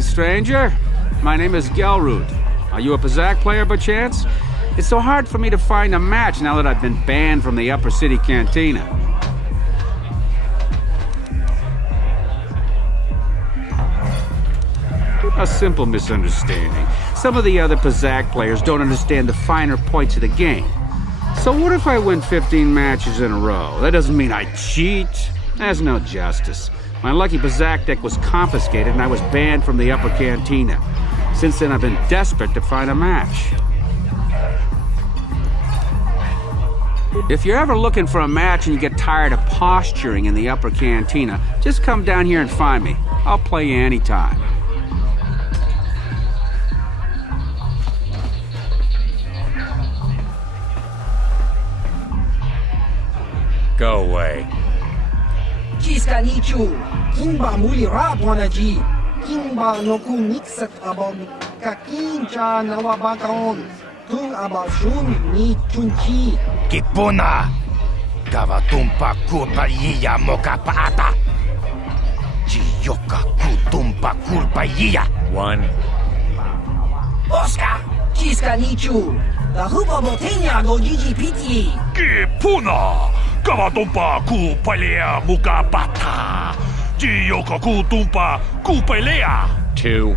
Greetings, stranger. My name is Gelrud. Are you a Pazak player by chance? It's so hard for me to find a match now that I've been banned from the Upper City Cantina. A simple misunderstanding. Some of the other Pazak players don't understand the finer points of the game. So what if I win 15 matches in a row? That doesn't mean I cheat. There's no justice. My lucky Pazak deck was confiscated and I was banned from the Upper Cantina. Since then I've been desperate to find a match. If you're ever looking for a match and you get tired of posturing in the Upper Cantina, just come down here and find me. I'll play you anytime. Go away. Jiska nichu, kimba muli rapwana ji, kimba no kunixat about kakincha nawabakaon, tung about shun ni chunchi. Kipuna, kavatumpa kupa yiya mokapaata. Jiyoka kutumpa kulpa yiya. One. Oscar, Jiska nichu, the hupa botenya go gigi piti. Kipuna! Kavatumpa kupalea mukapata. Jiyoka kutumpa kupalea. Two.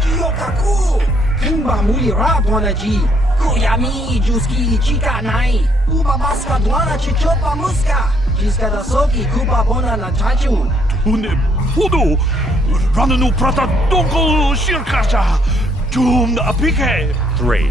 Jiyoka ku, kimba muli rapwana ji, kuyami juski chika nai, uba baska dwana chichopa muska, jiska da soki kupa bona na chachu. Une pudu, rananu prata donko shirkasha, tum apike. Three.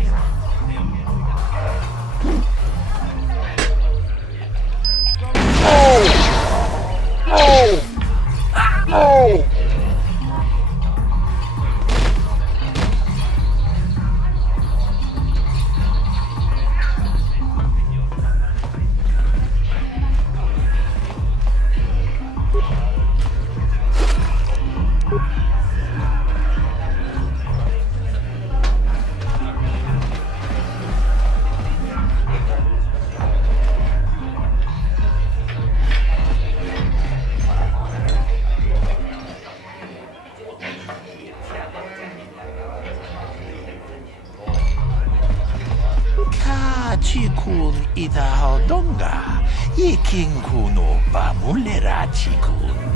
Chikun ida hodonga, ikin kuno pamulera chikun.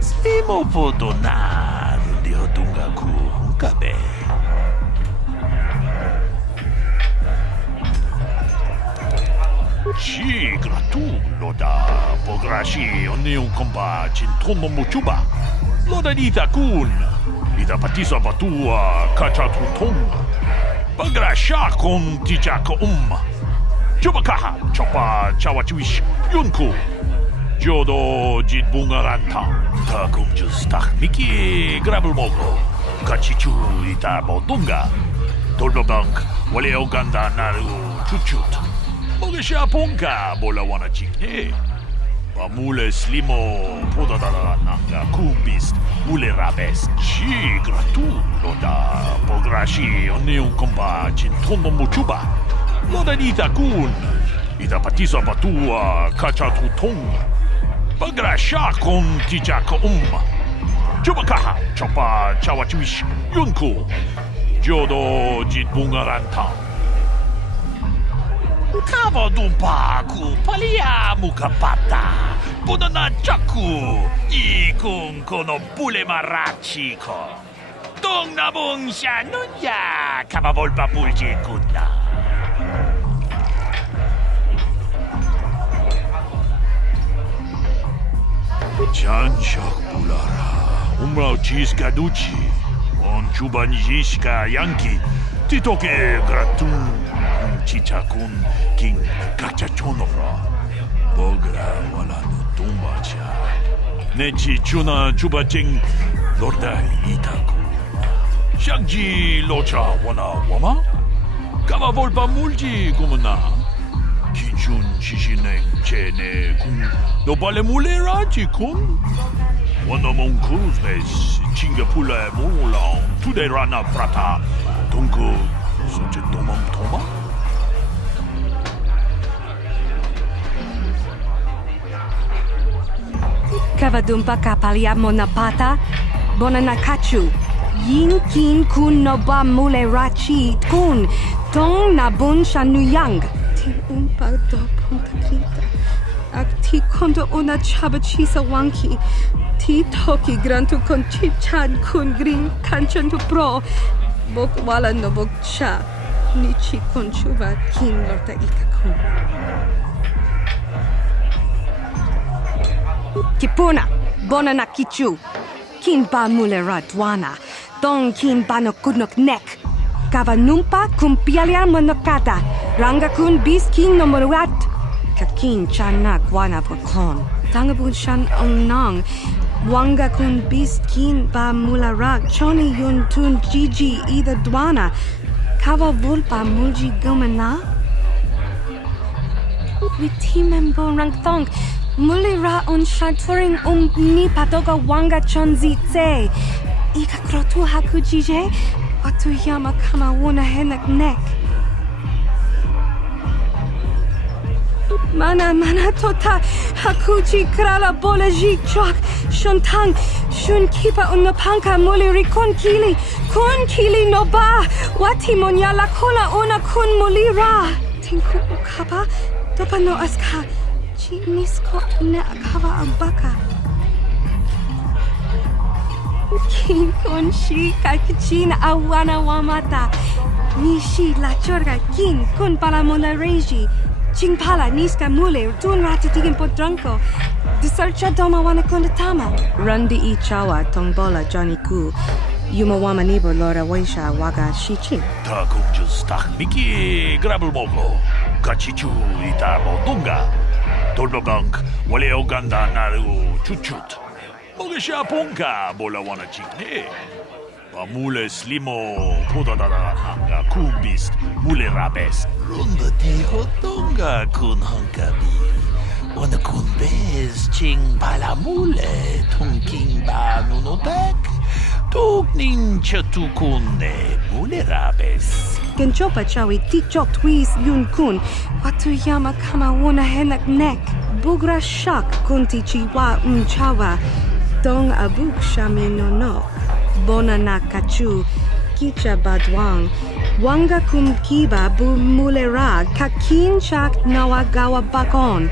Simo podonar de hodunga kunkabe. Chigra tu loda pograshi oni un compa cintromo muchuba. Loda dita kun, ida patisa batua kacha tutum. Pagrasha con tichako Chubakaha, chopa chawachuish, yunku. Jodo jit bungaranta. Takum justak miki grabulmogo. Kachichu ita bodunga. Toldobank, wale oganda naru chuchut. Mogesha ponka bola wana chikne. Pamule slimo podadara nanga kumbis mule rabes. Chigra tu loda pograshi oni un komba chintomo muchuba. Loda dita kun, ita patisa batua kacha tutong. Pagrasha kon tichaka Chubakaha, chopa chawachuish, yunku. Jodo jit bungaranta. Kava dumpa ku palia mukapata. Budana chaku, ikun kono pule marachiko. Tung na bung siya nunya, kava volpa pulji kunna. Janshak pulara, umrao chiska duchi, on chubanjishka yanki, titoke gratun, chichakun, king kachachonora, bogra wala no tumbacha, nechi chuna chubaching, lorda itaku, shakji locha wana wama, kava volpa mulji kumuna. Kinchun shishineng chene kun no bale mulera chikun wana mon cruzes chingapula mola tude rana prata tunko soche tomam toma Kavadumpa kapalia monapata Bonanakachu. Yin kin kun no ba mule rachi kun. Tong na bun shanuyang. Ti umpa do punta krita. Ak ti kondo una chabachisa wanki. Ti toki grantu kon chichan kun green kanchan tu pro. Bok wala no bok cha. Nichi kon chuva kin lorta ika kun. Kipuna, bonanakichu. Kin ba mule radwana. Dong kin ba no kudnok nek. Kava numpa kumpialia monokata. Ranga kun bis kin no moruat. Kakin chana guana pokon. Tangabun shan onang. Wanga kun bis kin ba mula rak. Choni yun tun gigi ida dwana. Kava vulpa mulji gomana. Witimembo rang thong. Mulira on shaturing ni patoga wanga chonzi tse. Ika krotu hakujije. Watu yama kama wuna henak nek. Mana tota hakuji krala boleji chok. Shuntang shun kipa unapanka muliri kun kili no ba. Wati monyala kola una kun mulira. Tinku ukapa dopa no aska. Nisko ne akava ambaka. Kin kon shi kakichin awana wamata. Nishi la chorga kin kun pala mona reji. Ching pala niska mule tun ratitigin podranko. Disarcha doma wana kondatama. Rundi I chawa tongbola Johnny Ku. Yuma wama nibo lora waisha waga shichi. Ta kunjus tak miki grabul mogo. Kachichu ita bodunga. Dolbobank, wale oganda naru chuchut. Mogesha ponka bola wana chikne. Mule slimo podadada hanga kumbist mule rabes. Runda tiho tonga kun hankabi. Wana kun bez ching bala mule tungking ba nunotek. Tugnin chatukune mule rabes. Genchopa chawi tichok twis yun kun. Watu yama kama wuna henak nek. Bugra shak kunti chiwa chawa. Dong abuk shami no. Bona na kachu. Kicha badwang. Wanga kum kiba bu mulera. Kakin chak nawagawa bakon.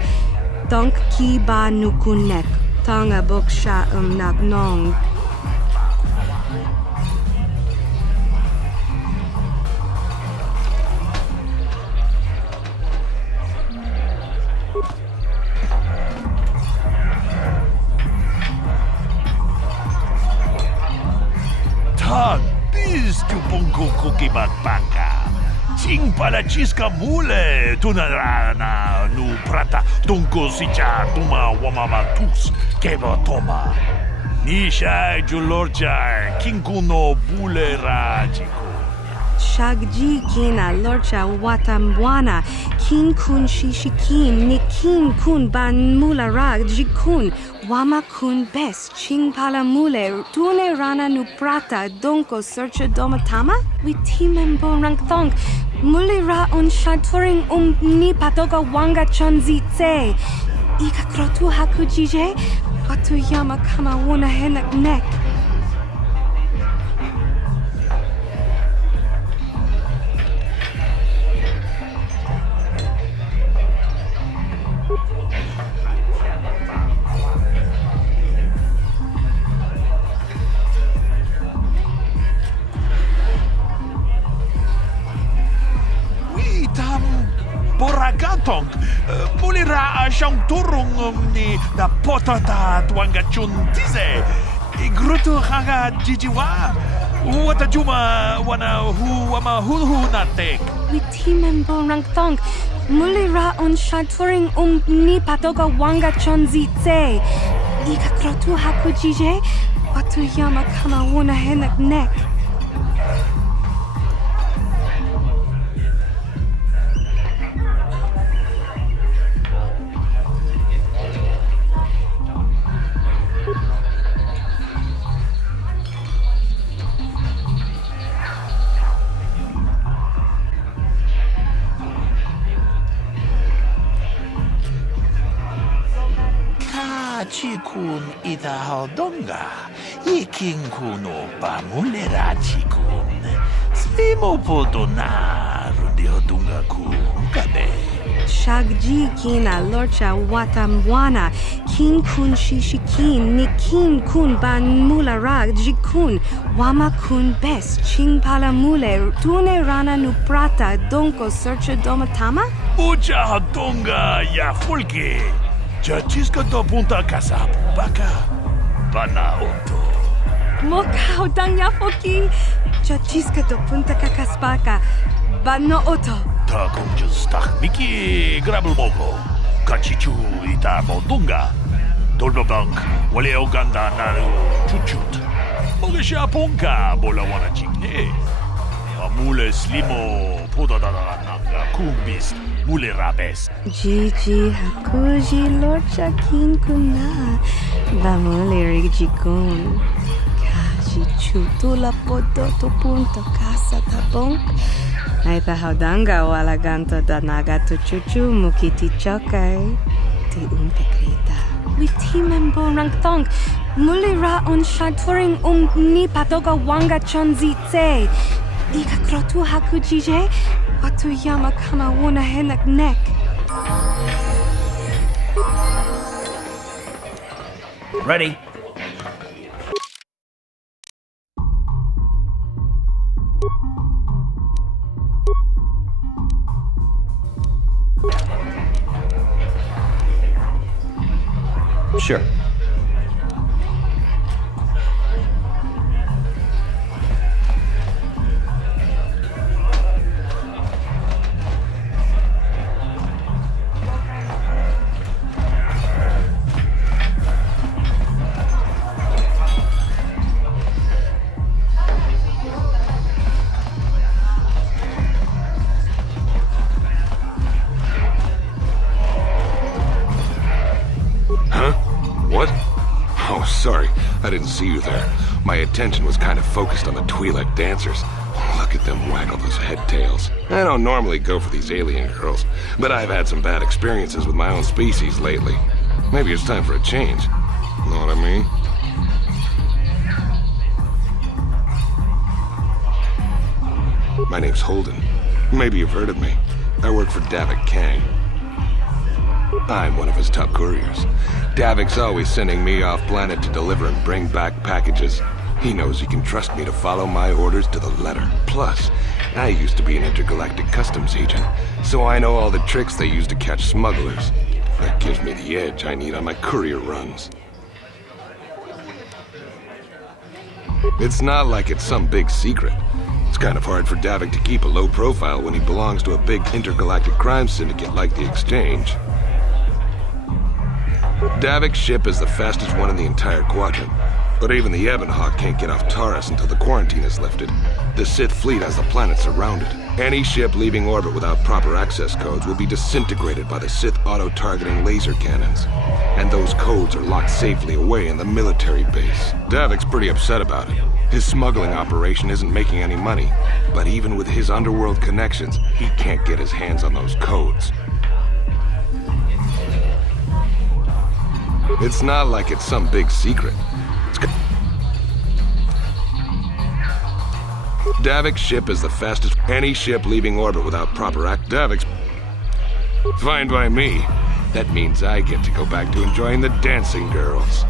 Donk kiba nukunek. Tong abuk sha nagnong. Bis tu pongo cookie bakbaka. Ching pala chiska mule tunarana nu prata tunko sicha tuma wamama tus keva toma. Nisha julorcha kinkuno bule rajiko. Shagji kina lorcha watambwana. Kin kun shishikin. Nikin kun ban mula rag jikun. Wama kun bes ching pala mule. Tune rana nu prata donko searcha domatama. Witimembo rang thong. Muli ra on shaturing ni patoga wanga chonzi tse. Ika krotu hakujije. Watu yama kama wuna henak nek. Boragatong, mulira siyang turong ni na potata tuwanga chuntize. Igruto hanga jijiwa. Wata juma wana wama hulhu natek. Witimembo rang thong. Mulira on shaturing ni patoga wanga chonzi tse. Ika krotu hakujije. Watu yama kama wuna henak nek. Chi kun itahodonga. Iking kuno pamulera chikun. Slimo podona rundi hodunga ku kabe. Shagji kina lorcha watambwana, kin kun shishikin, ni kin kun ban mula rag jikun, wama kun bes, ching pala mule, tune rana nu prata, donko searcha domatama? Ucha hodunga ya fulke. Chachiska do punta casa baka. Bana oto. Moka odang yafoki, chachiska do punta kakaspaka, bano oto. Ta kunjus tak miki grabel moko. Kachichu ita bodunga. Dolbabank wale oganda naru chuchut. Mogesha punka bola wana chikne. Amule slimo podadana nanga kumbis mule rabes. Gigi hakuji lorcha kin kuna, bamule rigjikun. Kaji chutula poto to punto casa tabonk. Aita haudanga wala ganto da nagato chuchu mukiti chokai. Ti unpekrita. Witi membo rangtong. Mulira on shaturing ni patoga wanga chonzi tse. Ika krotu haku jije. Watu yama kama wuna henak nek. Ready? Sure. What? Oh, sorry. I didn't see you there. My attention was kind of focused on the Twi'lek dancers. Look at them waggle those head tails. I don't normally go for these alien girls, but I've had some bad experiences with my own species lately. Maybe it's time for a change. Know what I mean? My name's Holden. Maybe you've heard of me. I work for Davik Kang. I'm one of his top couriers. Davik's always sending me off planet to deliver and bring back packages. He knows he can trust me to follow my orders to the letter. Plus, I used to be an intergalactic customs agent, so I know all the tricks they use to catch smugglers. That gives me the edge I need on my courier runs. It's not like it's some big secret. It's kind of hard for Davik to keep a low profile when he belongs to a big intergalactic crime syndicate like the Exchange. Davik's ship is the fastest one in the entire quadrant. But even the Ebon Hawk can't get off Taurus until the quarantine is lifted. The Sith fleet has the planet surrounded. Any ship leaving orbit without proper access codes will be disintegrated by the Sith auto-targeting laser cannons. And those codes are locked safely away in the military base. Davik's pretty upset about it. His smuggling operation isn't making any money. But even with his underworld connections, he can't get his hands on those codes. It's not like it's some big secret. Davik's ship is the fastest. Any ship leaving orbit without proper Davik's fine by me. That means I get to go back to enjoying the dancing girls.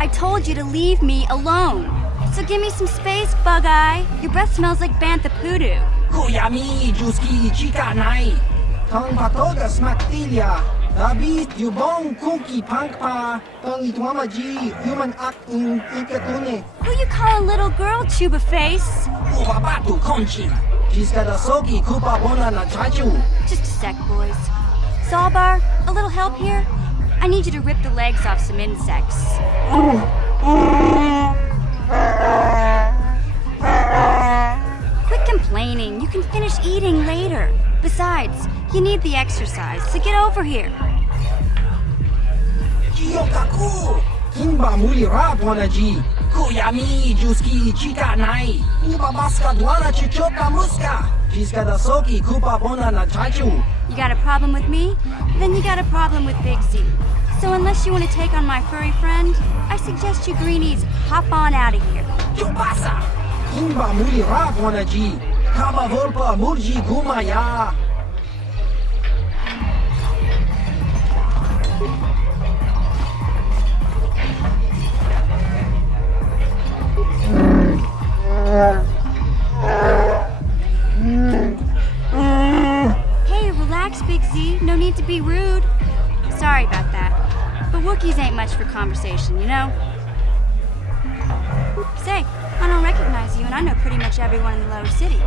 I told you to leave me alone. So give me some space, Bug-Eye. Your breath smells like bantha poodoo. Kuyami juski chika nai. Tong patoga smaktilia. Dabi yubong kuki pankpa. Tong itwama ji human act in ikatune. Who you call a little girl, Chuba Face? Ubabatu konchi. Jiska da soki kupa bona na chachu. Just a sec, boys. Zaalbar, a little help here? I need you to rip the legs off some insects. Quit complaining. You can finish eating later. Besides, you need the exercise, so get over here. Kiyokaku. Kimba muli rap wanaji. Kuyami juski chika nai. Uba baska dwana chichopa muska. Jiska da soki kupa bona na chachu. You got a problem with me? Then you got a problem with Big Z. So unless you want to take on my furry friend, I suggest you greenies hop on out of here. Chupasa. Kimba muli rap wanaji. Kaba volpa murji gumaya. Hey, relax, Big Z. No need to be rude. Sorry about that. But Wookiees ain't much for conversation, you know? Say, I don't recognize you, and I know pretty much everyone in the lower city.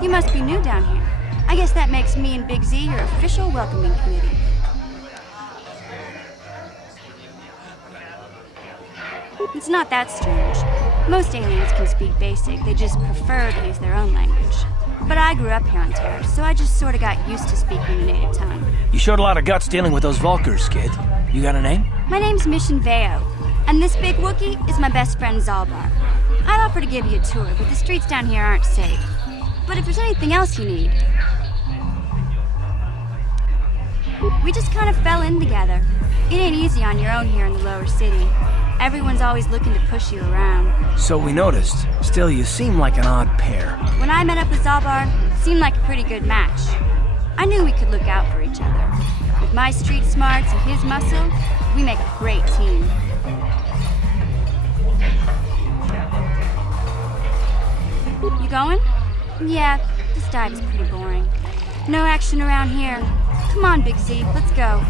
You must be new down here. I guess that makes me and Big Z your official welcoming committee. It's not that strange. Most aliens can speak basic, they just prefer to use their own language. But I grew up here on Terra, so I just sort of got used to speaking the native tongue. You showed a lot of guts dealing with those Vulkars, kid. You got a name? My name's Mission Veo, and this big Wookiee is my best friend Zaalbar. I'd offer to give you a tour, but the streets down here aren't safe. But if there's anything else you need... We just kind of fell in together. It ain't easy on your own here in the lower city. Everyone's always looking to push you around. So we noticed. Still, you seem like an odd pair. When I met up with Zaalbar, it seemed like a pretty good match. I knew we could look out for each other. With my street smarts and his muscle, we make a great team. You going? Yeah, this dive is pretty boring. No action around here. Come on, Big Z, let's go.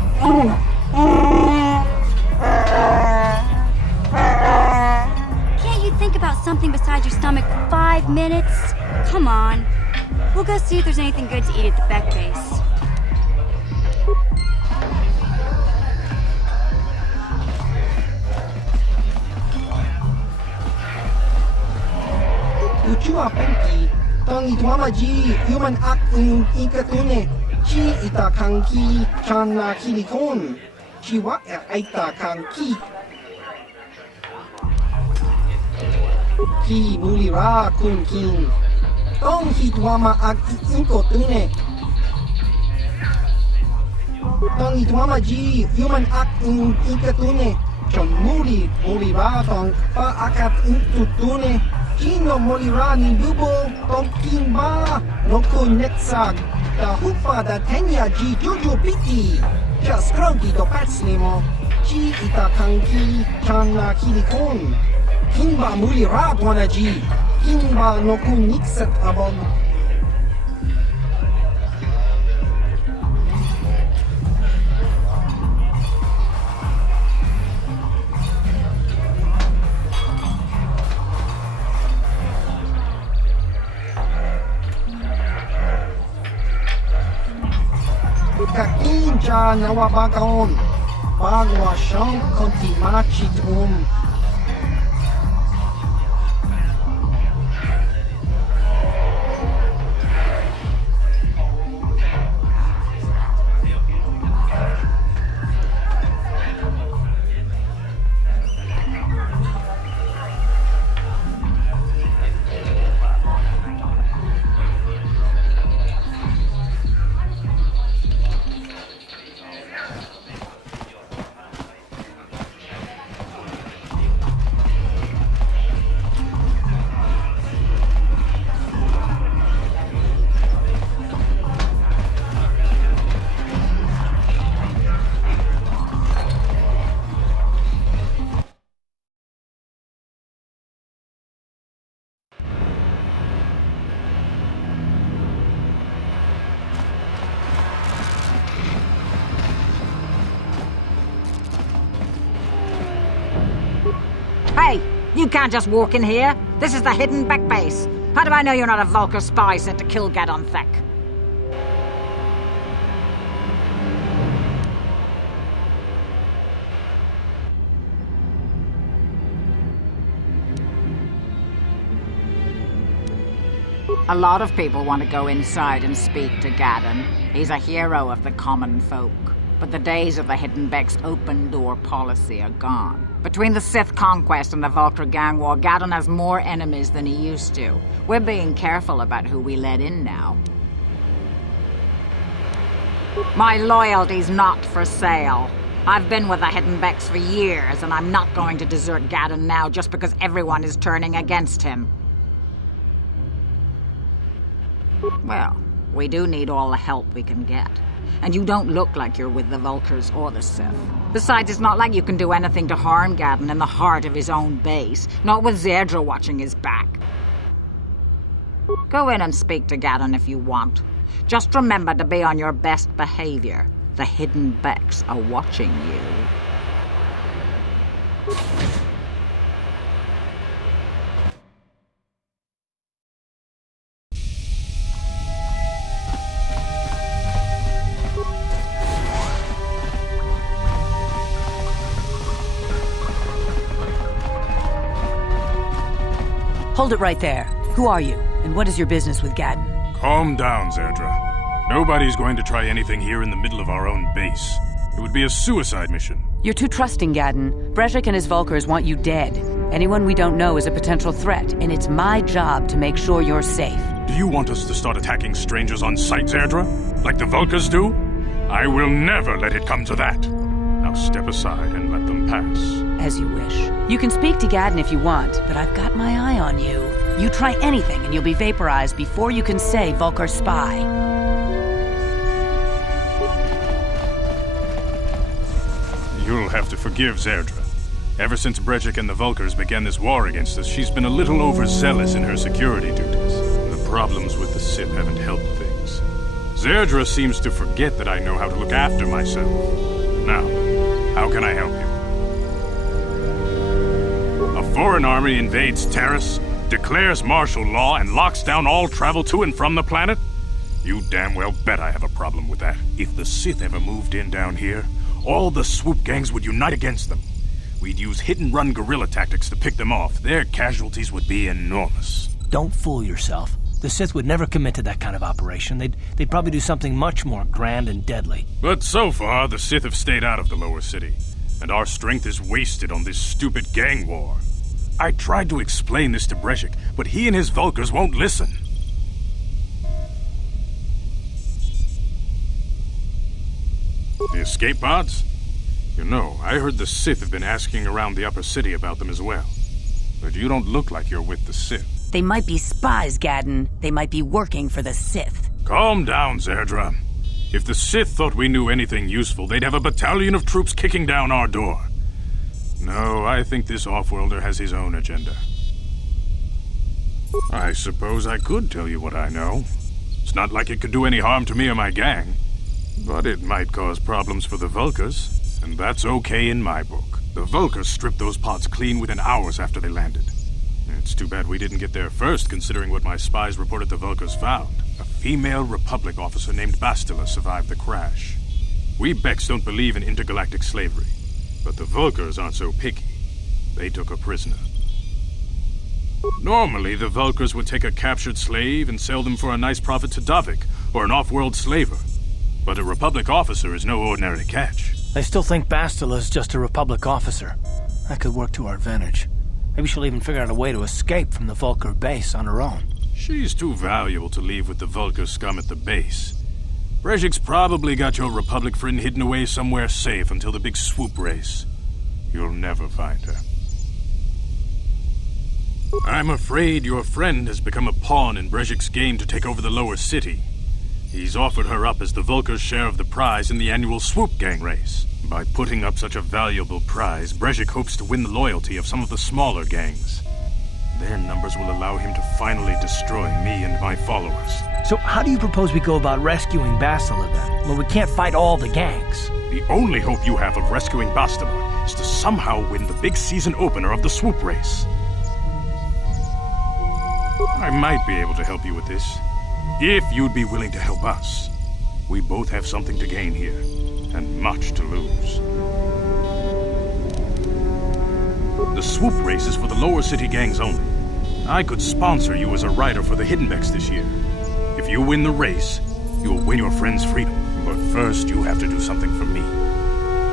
Can't you think about something besides your stomach for 5 minutes? Come on. We'll go see if there's anything good to eat at the Beck base. Uchua penki. Tong itwamaji. Human act in ikatune. Chi ita kanki. Chana kilikon. Chiwa aita kanki. Ki mulira kun king. Tong hitwama ak inkotune. Tong itwamaji. Human act in ikatune. Chon mulira tong pa akat intutune. Kino mulira ni bubo tong kimba. Roku netsag. Da hupa da tenya ji juju piti. Just cronky to patslimo. Chi ita kanki. Chana kilikon. Kimba muli rap wanaji. Kimba no kun nixet abon. Kakinja nawabagaon. Bagwa siyang konti machit Hey, you can't just walk in here. This is the hidden back base. How do I know you're not a Vulkar spy sent to kill Gadon Thek? A lot of people want to go inside and speak to Gadon. He's a hero of the common folk. But the days of the Hidden Beck's open door policy are gone. Between the Sith conquest and the Vulcar gang war, Gadon has more enemies than he used to. We're being careful about who we let in now. My loyalty's not for sale. I've been with the Hidden Becks for years, and I'm not going to desert Gadon now just because everyone is turning against him. Well, we do need all the help we can get. And you don't look like you're with the Vulcars or the Sith. Besides, it's not like you can do anything to harm Gadon in the heart of his own base, not with Zerdra watching his back. Go in and speak to Gadon if you want. Just remember to be on your best behavior. The Hidden Becks are watching you. Hold it right there. Who are you, and what is your business with Gadon? Calm down, Zerdra. Nobody's going to try anything here in the middle of our own base. It would be a suicide mission. You're too trusting, Gadon. Brezhik and his Vulcars want you dead. Anyone we don't know is a potential threat, and it's my job to make sure you're safe. Do you want us to start attacking strangers on sight, Zerdra? Like the Vulcars do? I will never let it come to that. Now step aside and let them pass. As you wish. You can speak to Gadon if you want, but I've got my eye on you. You try anything and you'll be vaporized before you can say Vulcar spy. You'll have to forgive Zerdra. Ever since Brezhik and the Vulcars began this war against us, she's been a little overzealous in her security duties. The problems with the Sith haven't helped things. Zerdra seems to forget that I know how to look after myself. Now, how can I help you? A foreign army invades Taris, declares martial law, and locks down all travel to and from the planet? You damn well bet I have a problem with that. If the Sith ever moved in down here, all the swoop gangs would unite against them. We'd use hit-and-run guerrilla tactics to pick them off. Their casualties would be enormous. Don't fool yourself. The Sith would never commit to that kind of operation. They'd probably do something much more grand and deadly. But so far, the Sith have stayed out of the lower city, and our strength is wasted on this stupid gang war. I tried to explain this to Brezhik, but he and his Vulcars won't listen. The escape pods? You know, I heard the Sith have been asking around the upper city about them as well. But you don't look like you're with the Sith. They might be spies, Gadon. They might be working for the Sith. Calm down, Zerdra. If the Sith thought we knew anything useful, they'd have a battalion of troops kicking down our door. No, I think this off-worlder has his own agenda. I suppose I could tell you what I know. It's not like it could do any harm to me or my gang. But it might cause problems for the Vulcars, and that's okay in my book. The Vulcars stripped those pods clean within hours after they landed. It's too bad we didn't get there first, considering what my spies reported the Vulcars found. A female Republic officer named Bastila survived the crash. We Becks don't believe in intergalactic slavery, but the Vulcars aren't so picky. They took her prisoner. Normally, the Vulcars would take a captured slave and sell them for a nice profit to Davik, or an off-world slaver. But a Republic officer is no ordinary catch. I still think Bastila's just a Republic officer. That could work to our advantage. Maybe she'll even figure out a way to escape from the Vulcar base on her own. She's too valuable to leave with the Vulcar scum at the base. Brezhik's probably got your Republic friend hidden away somewhere safe until the big swoop race. You'll never find her. I'm afraid your friend has become a pawn in Brezhik's game to take over the lower city. He's offered her up as the Vulcar's share of the prize in the annual swoop gang race. By putting up such a valuable prize, Brezhik hopes to win the loyalty of some of the smaller gangs. Their numbers will allow him to finally destroy me and my followers. So how do you propose we go about rescuing Bastila then? Well, we can't fight all the gangs. The only hope you have of rescuing Bastila is to somehow win the big season opener of the swoop race. I might be able to help you with this, if you'd be willing to help us. We both have something to gain here, and much to lose. The swoop race is for the lower city gangs only. I could sponsor you as a rider for the Hidden Becks this year. If you win the race, you'll win your friend's freedom. But first, you have to do something for me.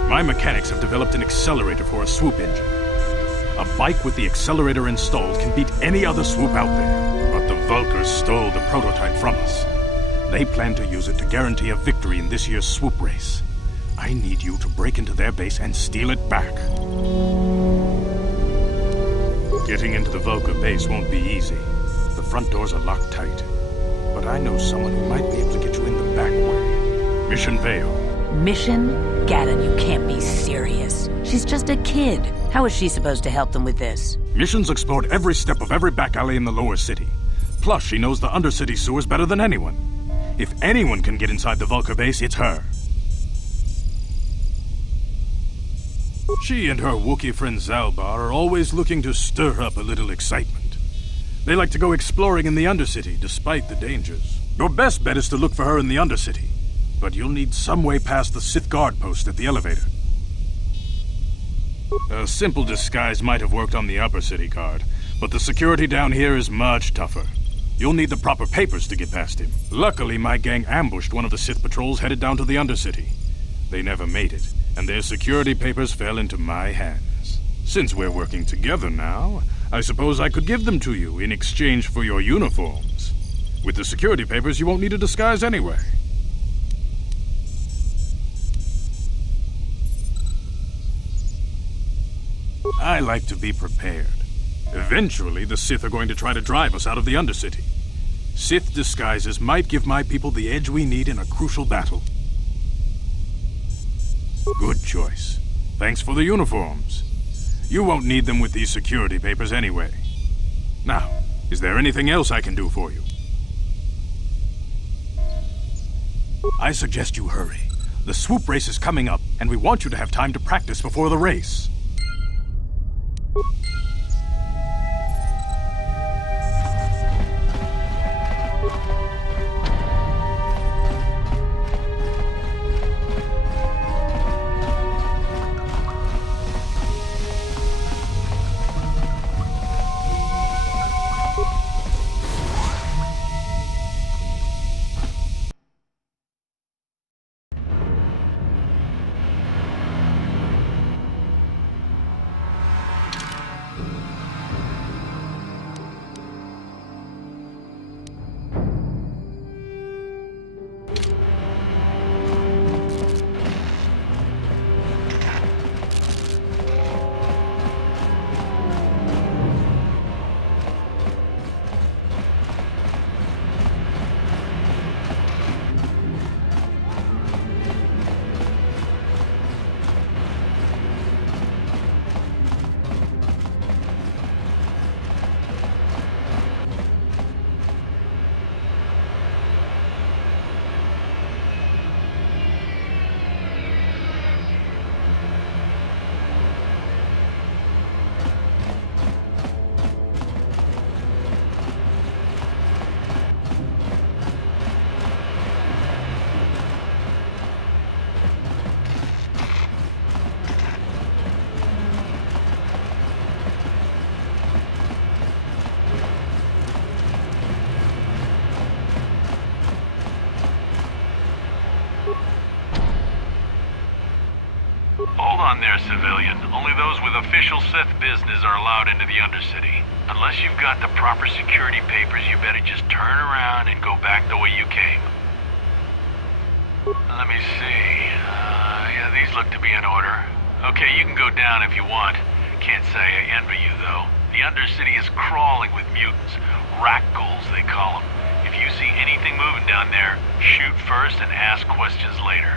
My mechanics have developed an accelerator for a swoop engine. A bike with the accelerator installed can beat any other swoop out there. But the Vulkars stole the prototype from us. They plan to use it to guarantee a victory in this year's swoop race. I need you to break into their base and steal it back. Getting into the Vulkar base won't be easy. The front doors are locked tight. But I know someone who might be able to get you in the back way. Mission Vale. Mission? Gaddon, you can't be serious. She's just a kid. How is she supposed to help them with this? Mission's explored every step of every back alley in the lower city. Plus, she knows the undercity sewers better than anyone. If anyone can get inside the Vulkar base, it's her. She and her Wookiee friend Zaalbar are always looking to stir up a little excitement. They like to go exploring in the Undercity, despite the dangers. Your best bet is to look for her in the Undercity. But you'll need some way past the Sith guard post at the elevator. A simple disguise might have worked on the Upper City guard, but the security down here is much tougher. You'll need the proper papers to get past him. Luckily, my gang ambushed one of the Sith patrols headed down to the Undercity. They never made it, and their security papers fell into my hands. Since we're working together now, I suppose I could give them to you in exchange for your uniforms. With the security papers, you won't need a disguise anyway. I like to be prepared. Eventually, the Sith are going to try to drive us out of the Undercity. Sith disguises might give my people the edge we need in a crucial battle. Good choice. Thanks for the uniforms. You won't need them with these security papers anyway. Now, is there anything else I can do for you? I suggest you hurry. The swoop race is coming up, and we want you to have time to practice before the race. Hold on there, civilian. Only those with official Sith business are allowed into the Undercity. Unless you've got the proper security papers, you better just turn around and go back the way you came. Let me see. Yeah, these look to be in order. Okay, you can go down if you want. Can't say I envy you, though. The Undercity is crawling with mutants. Rat ghouls, they call them. If you see anything moving down there, shoot first and ask questions later.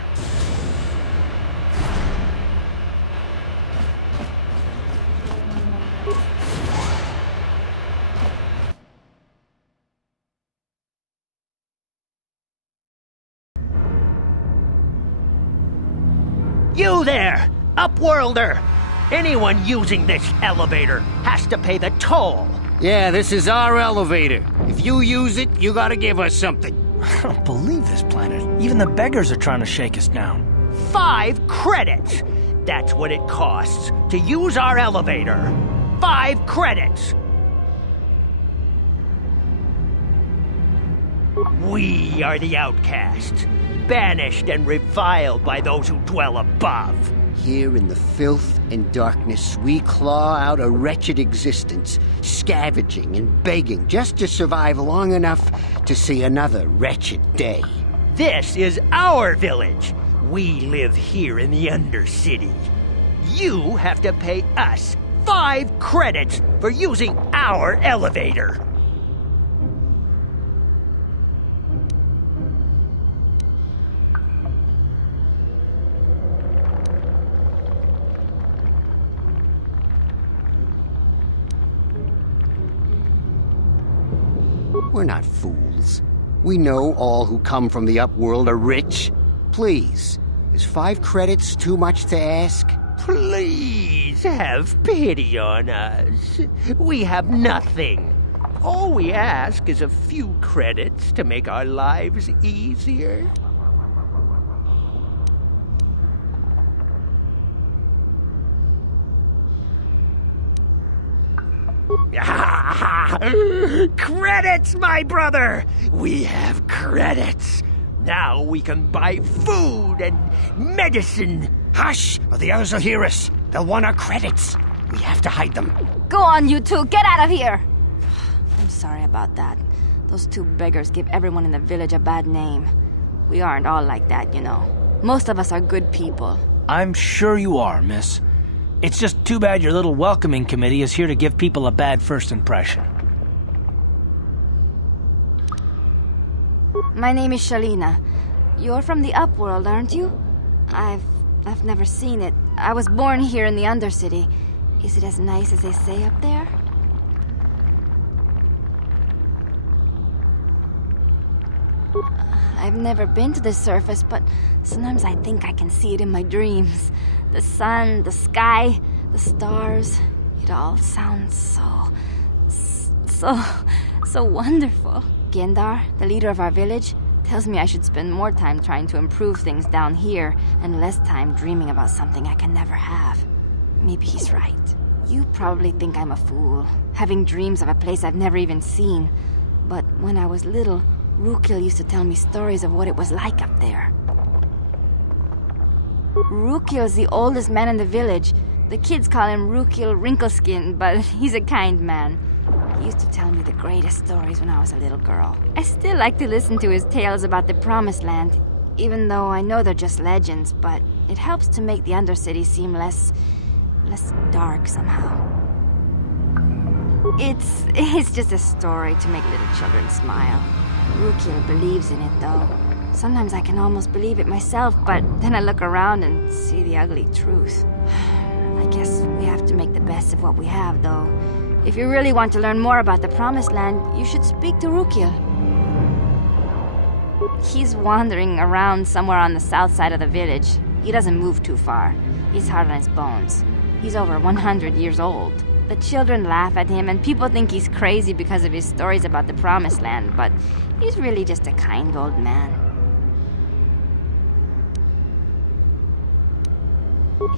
You there, Upworlder! Anyone using this elevator has to pay the toll. Yeah, this is our elevator. If you use it, you gotta give us something. I don't believe this planet. Even the beggars are trying to shake us down. 5 credits! That's what it costs to use our elevator. 5 credits! We are the outcasts, banished and reviled by those who dwell above. Here in the filth and darkness, we claw out a wretched existence, scavenging and begging just to survive long enough to see another wretched day. This is our village. We live here in the Undercity. You have to pay us 5 credits for using our elevator. We're not fools. We know all who come from the upworld are rich. Please, is 5 credits too much to ask? Please have pity on us. We have nothing. All we ask is a few credits to make our lives easier. Credits, my brother! We have credits. Now we can buy food and medicine. Hush, or the others will hear us. They'll want our credits. We have to hide them. Go on, you two. Get out of here. I'm sorry about that. Those 2 beggars give everyone in the village a bad name. We aren't all like that, you know. Most of us are good people. I'm sure you are, miss. It's just too bad your little welcoming committee is here to give people a bad first impression. My name is Shalina. You're from the Upworld, aren't you? I've never seen it. I was born here in the Undercity. Is it as nice as they say up there? I've never been to the surface, but sometimes I think I can see it in my dreams. The sun, the sky, the stars. It all sounds so wonderful. Gendar, the leader of our village, tells me I should spend more time trying to improve things down here and less time dreaming about something I can never have. Maybe he's right. You probably think I'm a fool, having dreams of a place I've never even seen. But when I was little, Rukil used to tell me stories of what it was like up there. Rukil's the oldest man in the village. The kids call him Rukil Wrinkleskin, but he's a kind man. He used to tell me the greatest stories when I was a little girl. I still like to listen to his tales about the Promised Land, even though I know they're just legends, but it helps to make the Undercity seem less dark somehow. It's just a story to make little children smile. Rukil believes in it, though. Sometimes I can almost believe it myself, but then I look around and see the ugly truth. I guess we have to make the best of what we have, though. If you really want to learn more about the Promised Land, you should speak to Rukil. He's wandering around somewhere on the south side of the village. He doesn't move too far. He's hard on his bones. He's over 100 years old. The children laugh at him, and people think he's crazy because of his stories about the Promised Land, but he's really just a kind old man.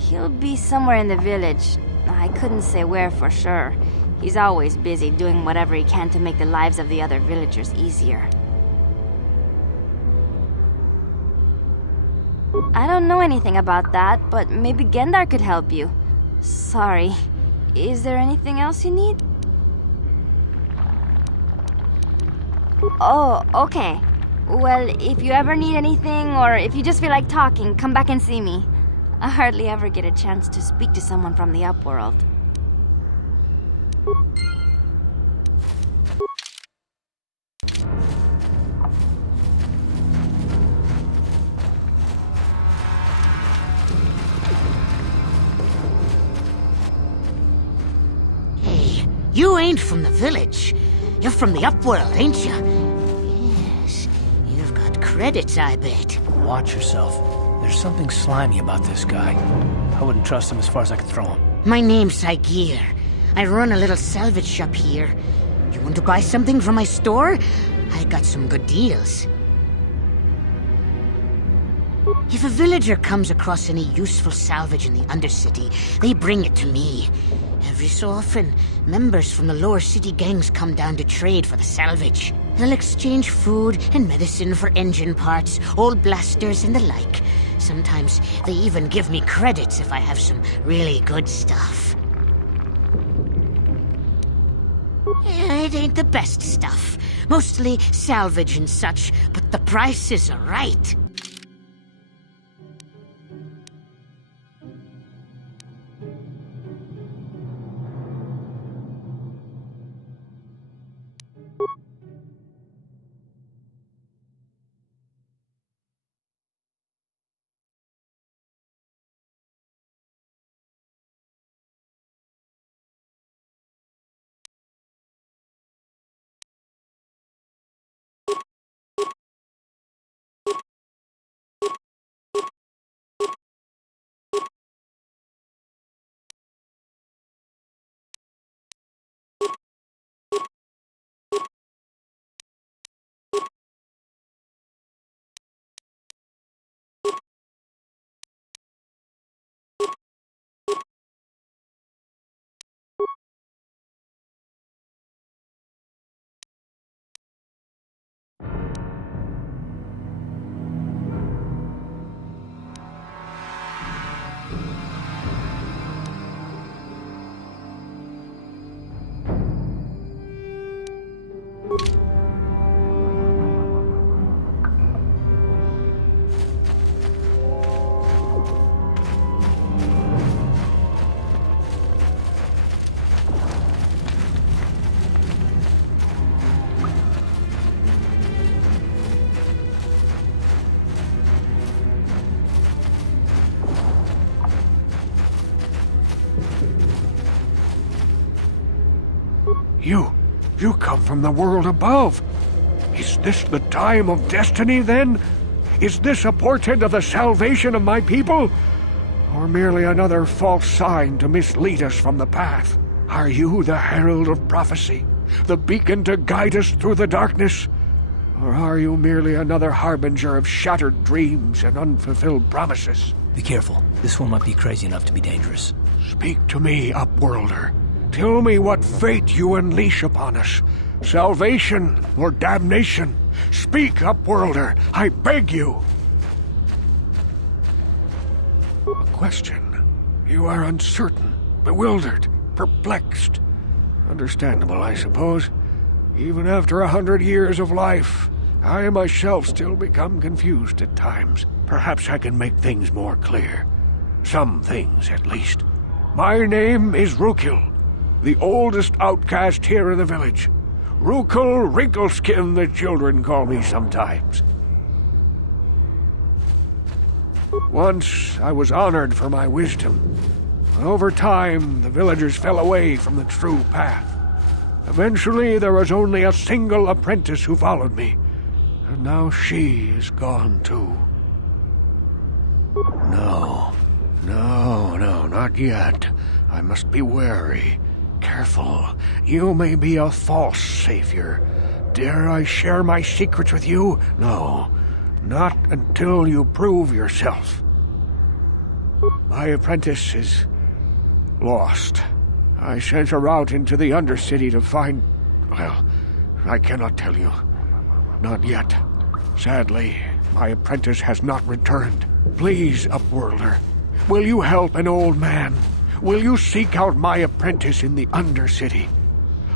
He'll be somewhere in the village. I couldn't say where for sure. He's always busy doing whatever he can to make the lives of the other villagers easier. I don't know anything about that, but maybe Gendar could help you. Sorry. Is there anything else you need? Oh, okay. Well, if you ever need anything, or if you just feel like talking, come back and see me. I hardly ever get a chance to speak to someone from the Upworld. Hey, you ain't from the village. You're from the Upworld, ain't you? Yes, you've got credits, I bet. Watch yourself. There's something slimy about this guy. I wouldn't trust him as far as I could throw him. My name's Saigir. I run a little salvage shop here. You want to buy something from my store? I got some good deals. If a villager comes across any useful salvage in the Undercity, they bring it to me. Every so often, members from the lower city gangs come down to trade for the salvage. They'll exchange food and medicine for engine parts, old blasters and the like. Sometimes they even give me credits if I have some really good stuff. It ain't the best stuff. Mostly salvage and such, but the prices are right. You come from the world above. Is this the time of destiny, then? Is this a portent of the salvation of my people? Or merely another false sign to mislead us from the path? Are you the herald of prophecy, the beacon to guide us through the darkness? Or are you merely another harbinger of shattered dreams and unfulfilled promises? Be careful. This one might be crazy enough to be dangerous. Speak to me, Upworlder. Tell me what fate you unleash upon us. Salvation or damnation? Speak, Upworlder, I beg you. A question. You are uncertain, bewildered, perplexed. Understandable, I suppose. Even after 100 years of life, I myself still become confused at times. Perhaps I can make things more clear. Some things, at least. My name is Rukil, the oldest outcast here in the village. Rukil Wrinkleskin, the children call me sometimes. Once I was honored for my wisdom. Over time, the villagers fell away from the true path. Eventually, there was only a single apprentice who followed me. And now she is gone too. No, not yet. I must be wary. Careful. You may be a false savior. Dare I share my secrets with you? No, not until you prove yourself. My apprentice is lost. I sent her out into the Undercity to find... Well, I cannot tell you. Not yet. Sadly, my apprentice has not returned. Please, Upworlder, will you help an old man? Will you seek out my apprentice in the Undercity?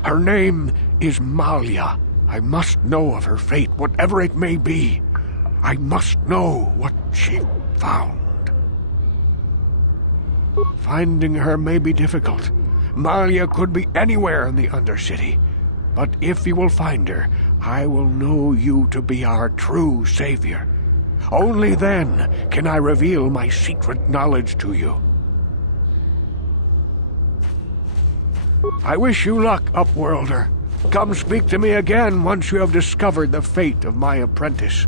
Her name is Malia. I must know of her fate, whatever it may be. I must know what she found. Finding her may be difficult. Malia could be anywhere in the Undercity. But if you will find her, I will know you to be our true savior. Only then can I reveal my secret knowledge to you. I wish you luck, Upworlder. Come speak to me again once you have discovered the fate of my apprentice.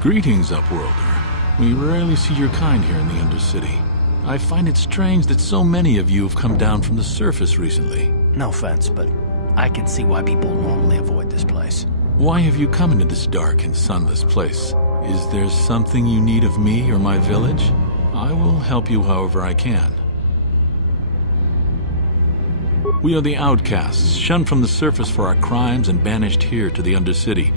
Greetings, Upworlder. We rarely see your kind here in the Undercity. I find it strange that so many of you have come down from the surface recently. No offense, but I can see why people normally avoid this place. Why have you come into this dark and sunless place? Is there something you need of me or my village? I will help you however I can. We are the outcasts, shunned from the surface for our crimes and banished here to the Undercity.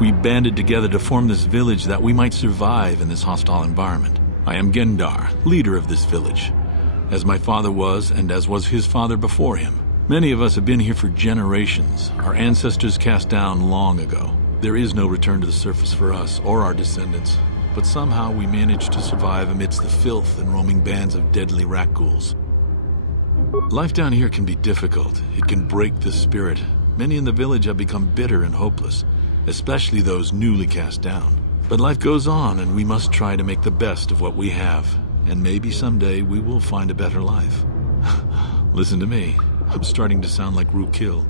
We banded together to form this village that we might survive in this hostile environment. I am Gendar, leader of this village, as my father was and as was his father before him. Many of us have been here for generations, our ancestors cast down long ago. There is no return to the surface for us or our descendants, but somehow we managed to survive amidst the filth and roaming bands of deadly rat ghouls. Life down here can be difficult. It can break the spirit. Many in the village have become bitter and hopeless, especially those newly cast down. But life goes on, and we must try to make the best of what we have. And maybe someday we will find a better life. Listen to me. I'm starting to sound like Rookil.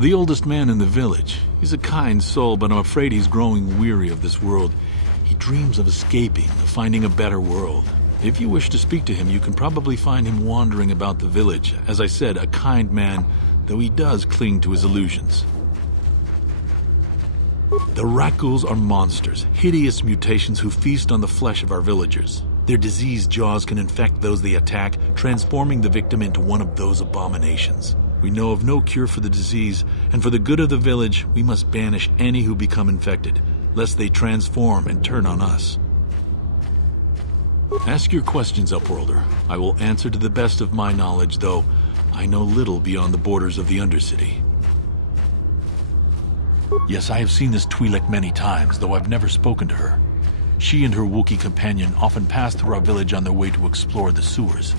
The oldest man in the village. He's a kind soul, but I'm afraid he's growing weary of this world. He dreams of escaping, of finding a better world. If you wish to speak to him, you can probably find him wandering about the village. As I said, a kind man, though he does cling to his illusions. The rat ghouls are monsters, hideous mutations who feast on the flesh of our villagers. Their diseased jaws can infect those they attack, transforming the victim into one of those abominations. We know of no cure for the disease, and for the good of the village, we must banish any who become infected, lest they transform and turn on us. Ask your questions, Upworlder. I will answer to the best of my knowledge, though I know little beyond the borders of the Undercity. Yes, I have seen this Twi'lek many times, though I've never spoken to her. She and her Wookiee companion often pass through our village on their way to explore the sewers.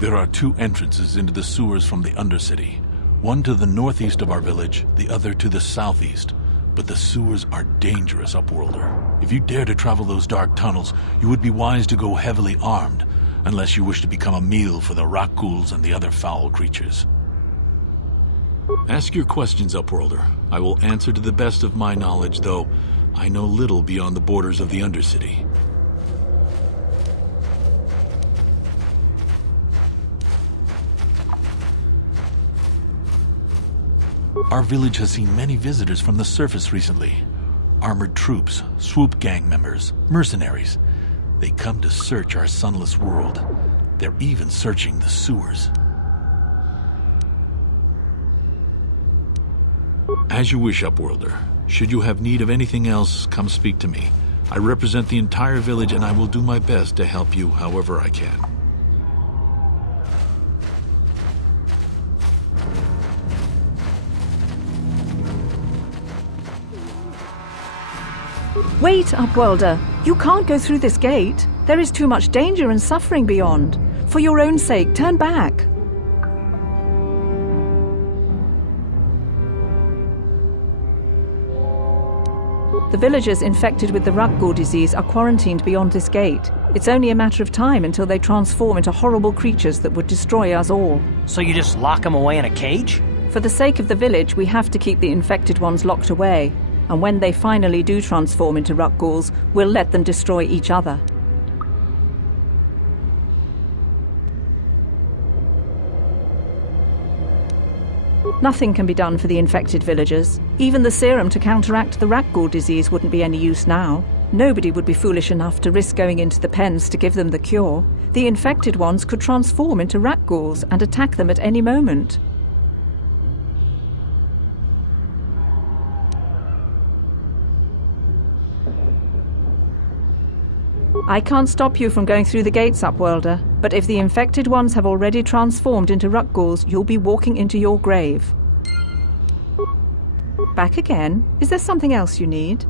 There are two entrances into the sewers from the Undercity. One to the northeast of our village, the other to the southeast. But the sewers are dangerous, Upworlder. If you dare to travel those dark tunnels, you would be wise to go heavily armed, unless you wish to become a meal for the rat ghouls and the other foul creatures. Ask your questions, Upworlder. I will answer to the best of my knowledge, though I know little beyond the borders of the Undercity. Our village has seen many visitors from the surface recently. Armored troops, swoop gang members, mercenaries. They come to search our sunless world. They're even searching the sewers. As you wish, Upworlder. Should you have need of anything else, come speak to me. I represent the entire village, and I will do my best to help you however I can. Wait, Upworlder. You can't go through this gate. There is too much danger and suffering beyond. For your own sake, turn back. The villagers infected with the rat ghoul disease are quarantined beyond this gate. It's only a matter of time until they transform into horrible creatures that would destroy us all. So you just lock them away in a cage? For the sake of the village, we have to keep the infected ones locked away. And when they finally do transform into rat ghouls, we'll let them destroy each other. Nothing can be done for the infected villagers. Even the serum to counteract the rat ghoul disease wouldn't be any use now. Nobody would be foolish enough to risk going into the pens to give them the cure. The infected ones could transform into rat ghouls and attack them at any moment. I can't stop you from going through the gates, Upworlder, but if the infected ones have already transformed into rat ghouls, you'll be walking into your grave. Back again? Is there something else you need?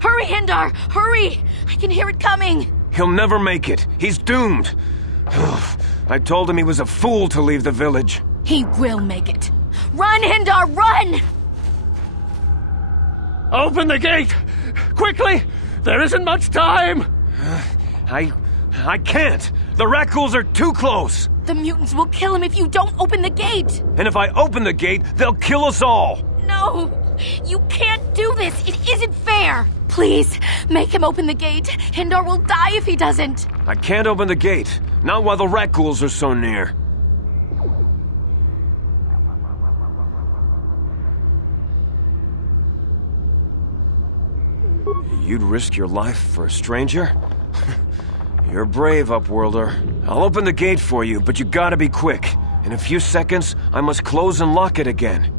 Hurry, Hindar! Hurry! I can hear it coming! He'll never make it. He's doomed. I told him he was a fool to leave the village. He will make it. Run, Hindar, run! Open the gate! Quickly! There isn't much time! I can't! The rat ghouls are too close! The mutants will kill him if you don't open the gate! And if I open the gate, they'll kill us all! No! You can't do this! It isn't fair! Please, make him open the gate. Hindar will die if he doesn't. I can't open the gate. Not while the rat ghouls are so near. You'd risk your life for a stranger? You're brave, Upworlder. I'll open the gate for you, but you gotta be quick. In a few seconds, I must close and lock it again.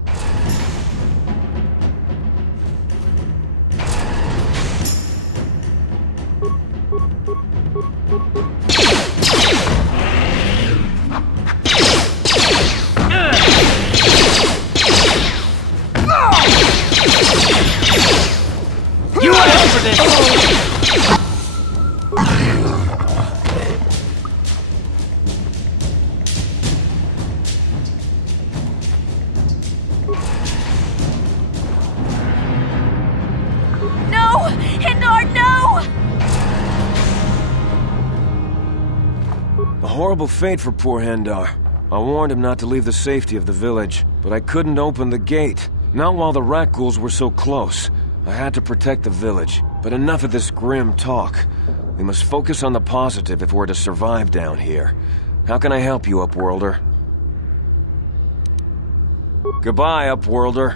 You asked for this! No! Hindar, no! A horrible fate for poor Hendar. I warned him not to leave the safety of the village, but I couldn't open the gate. Not while the rat ghouls were so close. I had to protect the village. But enough of this grim talk. We must focus on the positive if we're to survive down here. How can I help you, Upworlder? Goodbye, Upworlder.